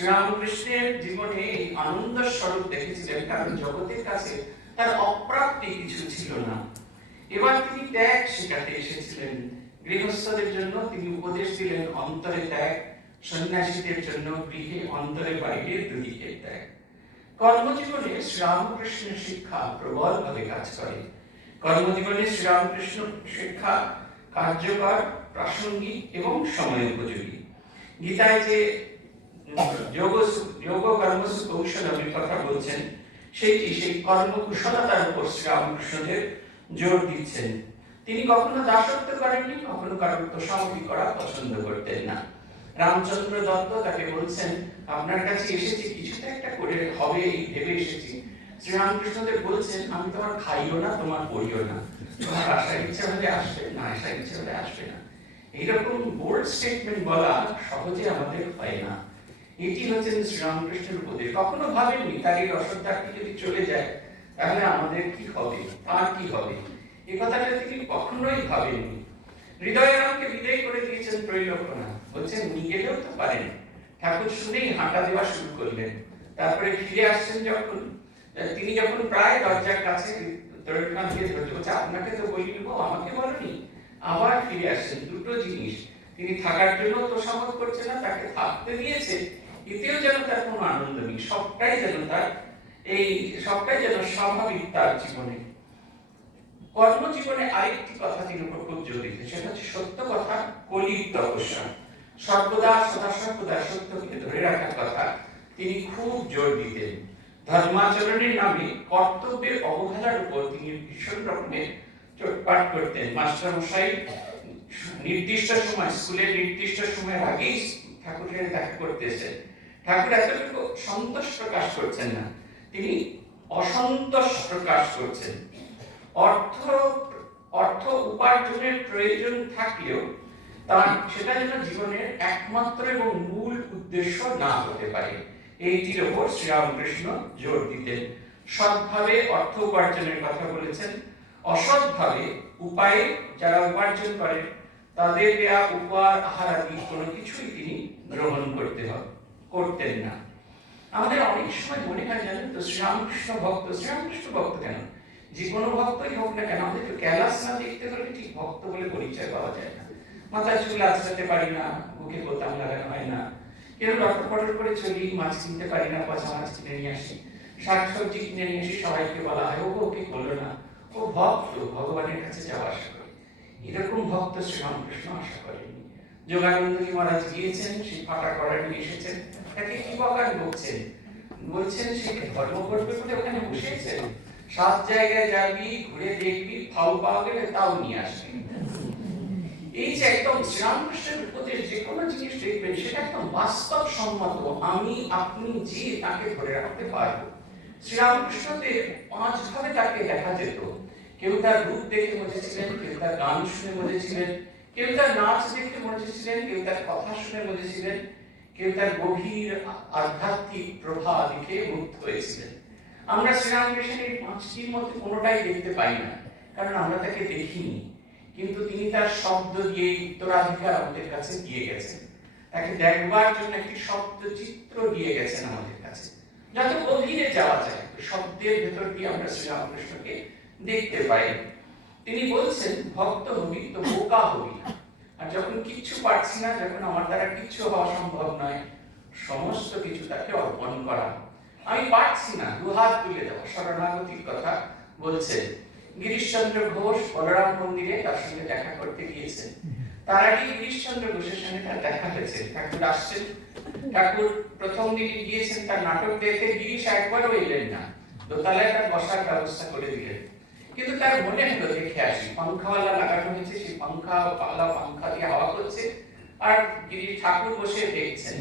শ্রীরামকৃষ্ণের জীবনে এই আনন্দ স্বরূপ দেখেছিলেন, কারণ জগতের কাছে তার অপ্রাপ্তি কিছু ছিল না। এবার তিনি ত্যাগ শেখাতে এসেছিলেন। গৃহস্থদের জন্য তিনি উপদেশ দিলেন অন্তরে ত্যাগ, সন্ন্যাসীদের জন্য গৃহে অন্তরে বাইরে দুদিকে ত্যাগ। কর্মজীবনে শ্রীরামকৃষ্ণের শিক্ষা প্রবলভাবে কাজ করে। কর্মজীবনে শ্রীরামকৃষ্ণ শিক্ষা কার্যকর, প্রাসঙ্গিক এবং সময় উপযোগী। গীতায় যে যোগ কর্মসু কৌশলের কথা বলছেন, সেই কর্মকুশলতার উপর শ্রীরামকৃষ্ণদেব জোর দিচ্ছেন। তিনি কখনো দাসত্ব করেননি, কখনো কারোর তোষামতি করা পছন্দ করতেন না। রামচন্দ্র দত্ত তাকে বলছেন, আপনার কাছে এসেছি, কিছু তো একটা করে হবে এই ভেবে এসেছি। শ্রীরামকৃষ্ণদেব বলছেন, আমি তোমার খাইও না, তোমার পড়িও না, তোমার আসার ইচ্ছা হলে আসবে, না আসার ইচ্ছা হলে আসবে না। এইরকম বোল্ড স্টেটমেন্ট বলা সহজে আমাদের হয় না। এটি হচ্ছেন শ্রীরামকৃষ্ণের উপদেশ। কখনো ভাবেননি তার এই রসত্যাগটি যদি চলে যায় তাহলে আমাদের কি হবে, তার কি হবে, এই কথাটা তিনি কখনোই ভাবেননি। হৃদয়ারামকে বিদায় করে দিয়েছেন ত্রৈলোক্যনাথ, বলছেন উনি গেলেও তো পারেন। ঠাকুর শুনেই হাঁটা দেওয়া শুরু করলেন। তারপরে ফিরে আসছেন যখন, তিনি যখন প্রায় দরজার কাছে, ত্রৈলোক্যনাথকে ধরতে বলছে, আপনাকে তো বলি নেবো, আমাকে বলনি। আবার ফিরে আসছেন। দুটো জিনিস, তিনি থাকার জন্য তোষামত করছে না, তাকে থাকতে দিয়েছে, এতেও যেন তার কোনো আনন্দ নেই। সবটাই যেন স্বাভাবিক তার জীবনে। কর্মজীবনে আরেকটি কথা তিনি খুব জোর দিতেন, সেটা হচ্ছে সত্য কথা, কলির তপস্যা। সর্বদা সদাসর্বদা সত্যকে ধরে রাখার কথা তিনি খুব জোর দিতেন। ধর্মাচরণের নামে কর্তব্যের অবহেলার উপর তিনি ভীষণ রকমের চোটপাট করতেন। মাস্টারমশাই নির্দিষ্ট সময়, স্কুলের নির্দিষ্ট সময়ের আগেই ঠাকুরের দেখা করতেছেন। ঠাকুর এতটুকু সন্তোষ প্রকাশ করছেন না, তিনি অসন্তোষ প্রকাশ করছেন। অর্থ উপার্জনের প্রয়োজন থাকলেও সেটা যেন জীবনের একমাত্র এবং মূল উদ্দেশ্য না হতে পারে, এইটির ওপর শ্রীরামকৃষ্ণ জোর দিতেন। সৎভাবে অর্থ উপার্জনের কথা বলেছেন। অসৎভাবে উপায়ে যারা উপার্জন করেন তাদের দেয়া উপহার, আহার আদি কোনো কিছুই তিনি গ্রহণ করতেন না। আমাদের অনেক সময় মনে হয়, জানেন তো, শ্রীরামকৃষ্ণ ভক্ত কেন? যে কোনো ভক্তই হোক না কেন, আমাদের ক্যালাস না দেখতে হলে ঠিক ভক্ত বলে পরিচয় পাওয়া যায় না। মাথায় চুল আঁচড়াতে পারি না, মুখে বোতাম লাগানো হয় না, কেউ লটর পটর করে চলি, মাছ কিনতে পারি না, পচা মাছ কিনে নিয়ে আসি, শাক সবজি কিনে নিয়ে আসি, সবাইকে বলা হয় ওকে করলো না, ও ভক্ত, ভগবানের কাছে যাওয়া আশা করে। এরকম ভক্ত শ্রীরামকৃষ্ণ আশা করেননি। যোগানন্দজি মহারাজ গিয়েছেন, সেই ফাটা করা নিয়ে এসেছেন, তাকে কি বকার বলছেন সে ধর্ম করবে বলে ওখানে বসেছেন, 7 জায়গায় যাবি, ঘুরে দেখবি, ফাউ পাওয়া গেলে তাও নিয়ে আসবি। এই যে একদম শ্রীরামকৃষ্ণের উপদেশ, যে কোনো জিনিস দেখবেন সেটা একদম বাস্তব সম্মত, আমি আপনি যে তাকে ধরে রাখতে পারবো। শ্রীরামকৃষ্ণদেব 5 ভাবে তাকে দেখা যেত। কেউ তার রূপ দেখে মজেছিলেন, কেউ তার গান শুনে মজেছিলেন, কেউ তার নাচ দেখে মজেছিলেন, কেউ তার কথা শুনে মজেছিলেন, কেউ তার গভীর আধ্যাত্মিক প্রভা দেখে মুগ্ধ হয়েছিলেন। আমরা শ্রীরামকৃষ্ণের 5টির মধ্যে কোনোটাই দেখতে পাই না, কারণ আমরা তাকে দেখিনি, কিন্তু তিনি তার শব্দ দিয়ে উত্তরাধিকার আমাদের কাছে দিয়ে গেছেন। তাকে দেখবার জন্য একটি শব্দ চিত্র দিয়ে গেছেন আমাদের কাছে। যত গভীরে যাওয়া যায়, শব্দের ভেতর দিয়ে আমরা শ্রীরামকৃষ্ণকে দেখতে পাই। তিনি বলছেন, ভক্ত হবি তো বোকা হবি না। আর যখন কিচ্ছু পারছি না, যখন আমার দ্বারা কিচ্ছু হওয়া সম্ভব নয়, সমস্ত কিছু তাকে অর্পণ করা। আমি পারছি না, দুহাত তুলে দেওয়া, শরণাগতির কথা বলছেন। গিরিশচন্দ্র ঘোষ বলরাম মন্দিরে তার সঙ্গে দেখা করতে গিয়েছেন। তার আগে গিরিশচন্দ্র ঘোষের সঙ্গে তার দেখা হয়েছে। ঠাকুর আসছেন, ঠাকুর প্রথম দিন গিয়েছেন তার নাটক দেখতে, গিরিশ একবারও এলেন না, দোতলায় তার বসার ব্যবস্থা করে দিলেন। কিন্তু তার মনে হলো দেখে আসি, পাংখাওয়ালা লাগানো হয়েছে, সেই পাংখা দিয়ে হাওয়া করছে, আর গিরিশ ঠাকুর বসে দেখছেন।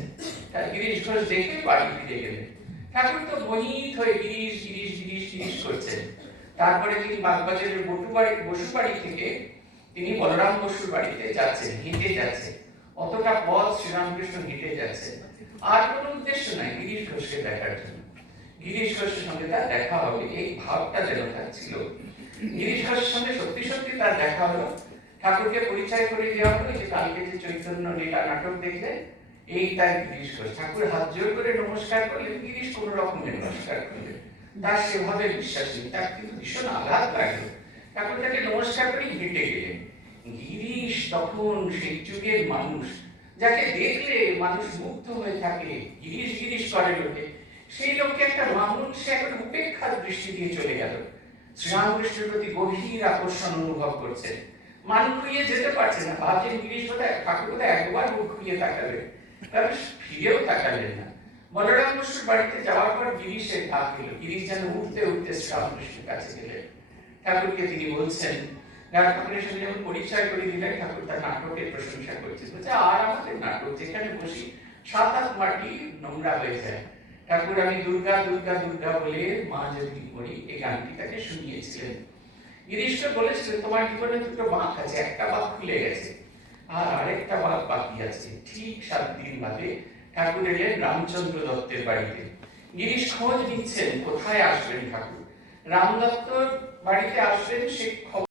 গিরিশ ঘোষ দেখে বাড়ি ফিরে গেলেন। ঠাকুর তো মোহিত হয়ে গিরিশ গিরিশ গিরিশ গিরিশ করছেন। তারপরে তিনি বাগবাজারের বসু বাড়ি থেকে তিনি বলরাম বসুর বাড়িতে যাচ্ছেন, হেঁটে যাচ্ছেন। অতটা পথ শ্রীরামকৃষ্ণ হেঁটে যাচ্ছেন, আর কোনো উদ্দেশ্য নাই গিরিশ ঘোষকে দেখার জন্য। গিরিশ ঘোষের সঙ্গে তার দেখা হবে, এই ভাবটা যেন তার ছিল। গিরিশ ঘোষের সঙ্গে সত্যি সত্যি তার দেখা হলো। ঠাকুরকে পরিচয় করে দেওয়া হলো, যে কালকে যে চৈতন্য লীলা নাটক দেখলেন, এই তাই গিরিশ ঘোষ। ঠাকুর হাত জোর করে নমস্কার করলেন, গিরিশ কোনো রকমের নমস্কার করলেন। তার সেভাবে বিশ্বাস নেই, তার কিন্তু ভীষণ আঘাত লাগলো। ঠাকুর তাকে নমস্কার করে হেঁটে গেলেন। গিরিশ তখন সেই যুগের মানুষ, যাকে দেখলে মানুষ মুগ্ধ হয়ে থাকে, গিরিশ গিরিশ করে লোকে, সেই লোককে একটা মানুষ সে এখন উপেক্ষার দৃষ্টি দিয়ে চলে গেল। শ্রীরামকৃষ্ণের প্রতি গভীর আকর্ষণ অনুভব করছে, মান খুঁড়িয়ে যেতে পারছে না। ভাবছেন গিরিশ বোধহয় ঠাকুর বোধহয় একবার মুখ খুঁড়িয়ে তাকাবে, তাহলে ফিরেও তাকালেন না। বলরাম বসুর বাড়িতে যাওয়ার পর গিরিশের ভাগ এলো। গিরিশ যেন উঠতে উঠতে শ্রীরামকৃষ্ণের কাছে গেলেন। ঠাকুরকে তিনি বলছেন, ঠাকুরের সঙ্গে যখন পরিচয় করে দিলেন, ঠাকুর তার নাটকের প্রশংসা করছে, বলছে আর আমাদের নাটক যেখানে বসি 7-8 মাটি নোংরা হয়ে যায়। ঠাকুর আমি দুর্গা দুর্গা দুর্গা বলে মা যদি করি, এই গানটি তাকে শুনিয়েছিলেন। গিরিশকে বলেছিলেন, তোমার জীবনে দুটো বাঁক আছে, একটা বাঁক খুলে গেছে আর আরেকটা বাঁক বাকি আছে। ঠিক 7 দিন বাদে ঠাকুর এলেন রামচন্দ্র দত্তের বাড়িতে। গিরিশ খোঁজ নিচ্ছেন কোথায় আসবেন ঠাকুর। রাম দত্তর বাড়িতে আসবেন সে খবর